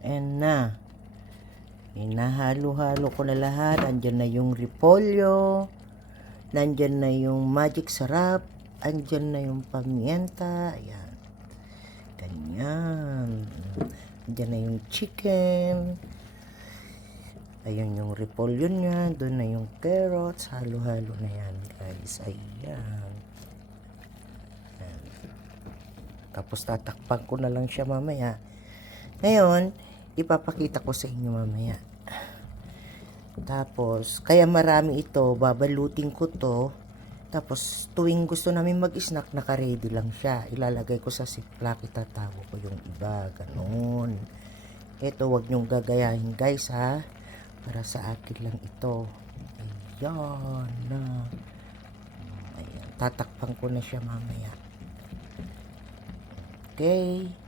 And na. Hinahalo-halo ko na lahat. Andyan na yung repolyo. Nandyan na yung magic sarap. Andyan na yung pamienta. Ayan. Ganyan. Andyan na yung chicken. Ayun yung repolyo niya. Doon na yung carrots. Halo-halo na yan, guys. Ayan. Ayan. Tapos tatakpan ko na lang siya mamaya. Ngayon, ipapakita ko sa inyo mamaya. Tapos, kaya marami ito, babalutin ko to. Tapos, tuwing gusto namin mag-snack, naka-ready lang siya. Ilalagay ko sa ziplock, itatago ko yung iba, ganoon. Ito, wag nyong gagayahin, guys, ha. Para sa akin lang ito. Ayan na. Ayan, tatakpan ko na siya mamaya. Okay.